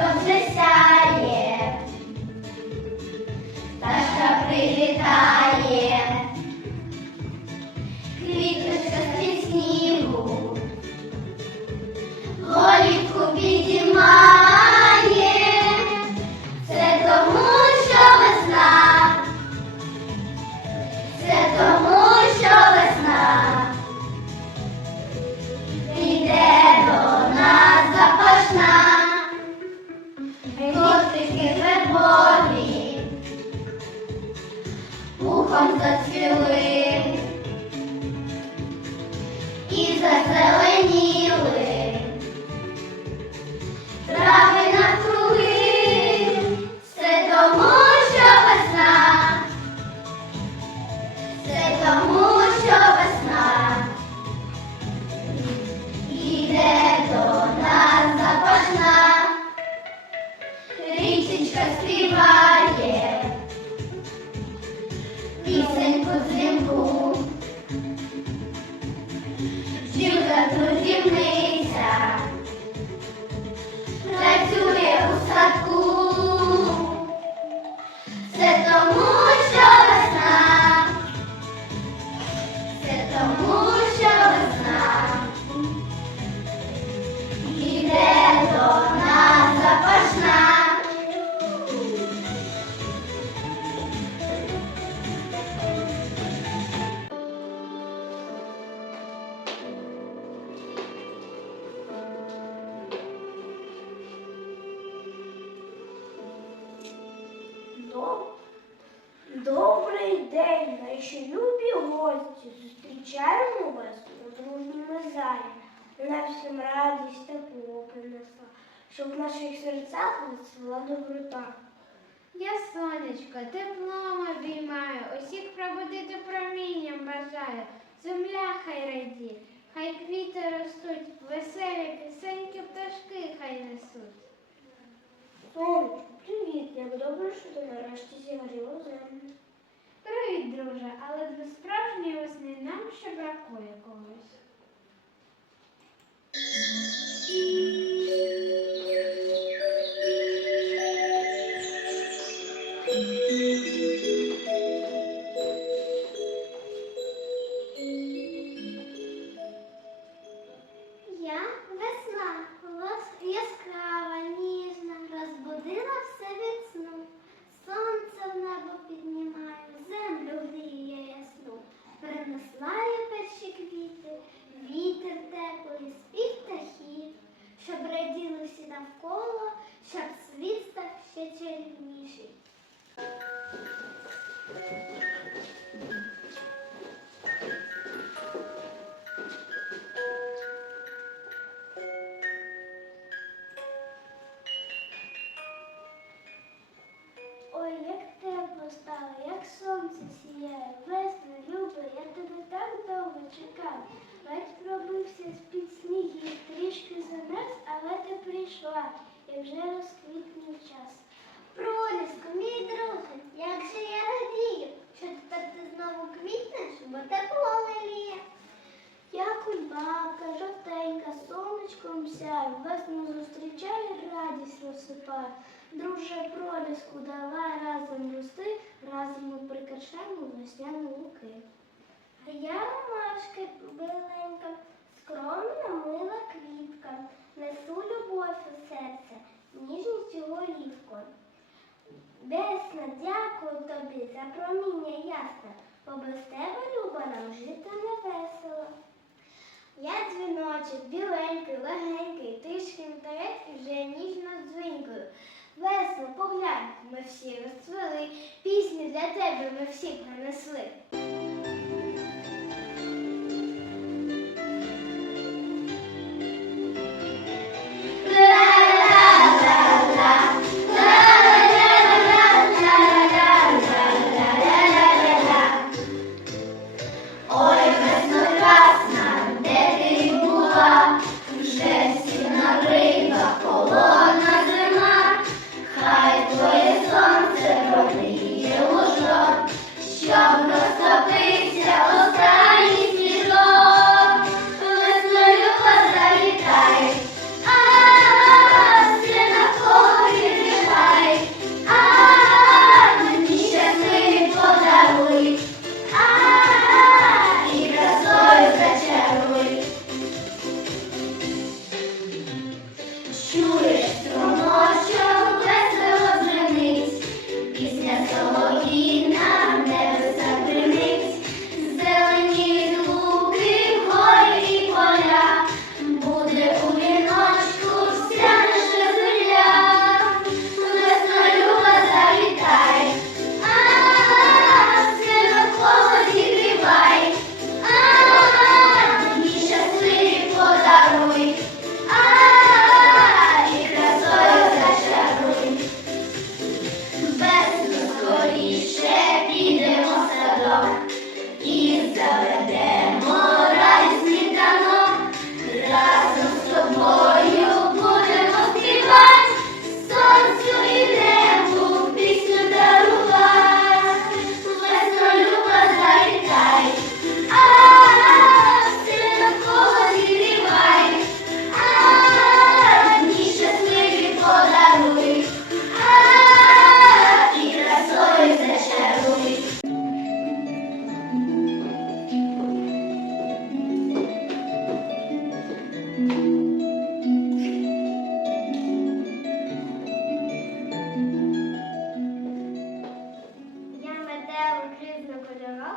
сонечко Всім радість тепло принесла, щоб в наших серцях висила доброта. Я сонечко, теплом обіймаю, усіх пробудити промінням бажаю. Земля хай раді, хай квіти ростуть, веселі пісеньки пташки хай несуть. Сонечко, привіт, як добре, що ти нарешті зігріла землю. Привіт, друже, але до справжньої весни нам ще бракує когось. Яскрава, але ти прийшла, і вже розквітнув час. Проліску, мій друже, як же я радію, що тепер ти знову квітнеш, бо тепло леліє. Я кульбабка, жовтенька, сонечком сяє, весну зустрічає, радість розсипає. Друже, проліску, давай разом рости, разом ми прикрашаємо весняні луки. А я ромашка биленька, скромна мила квітка, несу любов у серце, ніжність у голівку. Весна, дякую тобі за проміння ясне, бо без тебе, Люба, нам жити не весело. Я дзвіночок, біленький, легенький, тишким вперед і вже ніжно дзвінкою. Весело, поглянь, ми всі розцвели, пісні для тебе ми всі принесли.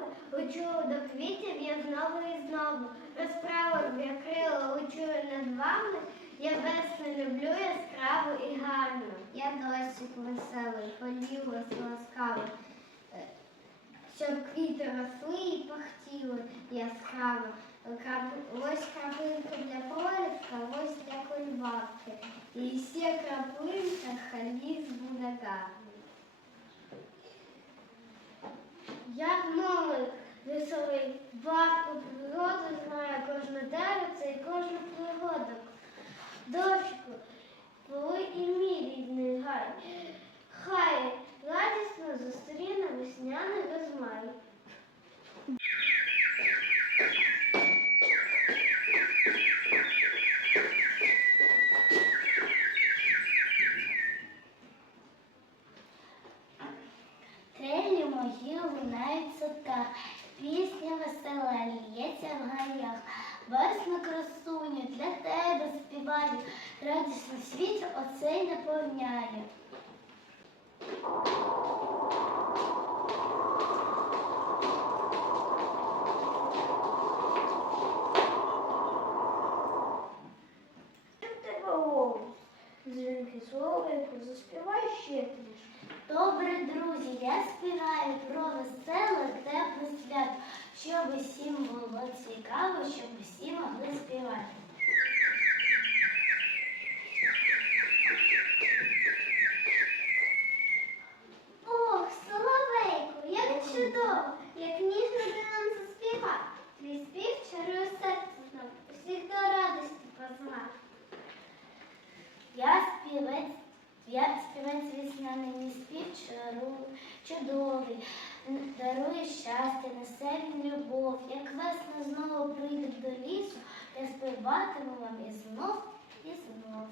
роки лечу до квітів, я знову і знову. Розправив я крила, лечу над вами. Я весну люблю яскраву і гарну. Я дощик веселий, полілась ласкаво, е, щоб квіти росли і пахтіли яскраво. Ось крапинку для поля, батько природу знає кожне дереце і кожну пригоду. Дочку, коли і мій рідний гай, хай радісно гаях. Весну красуню для тебе співаю, радісно світ оцей наповняє. заспівай ще трішки. Добре, друзі, я співаю про веселе, тепле свято, щоб усім було цікаво, щоб усі могли співати. Ох, соловейку, як чудово, як ніжно ти нам заспівав. Твій спів чарує серце знов, усіх до радості позвав. Я співець, я співець весняний мій спів чару- чудовий, дарує щастя, несе любов. Як весна знову прийде до лісу, я співатиму вам і знов, і знов.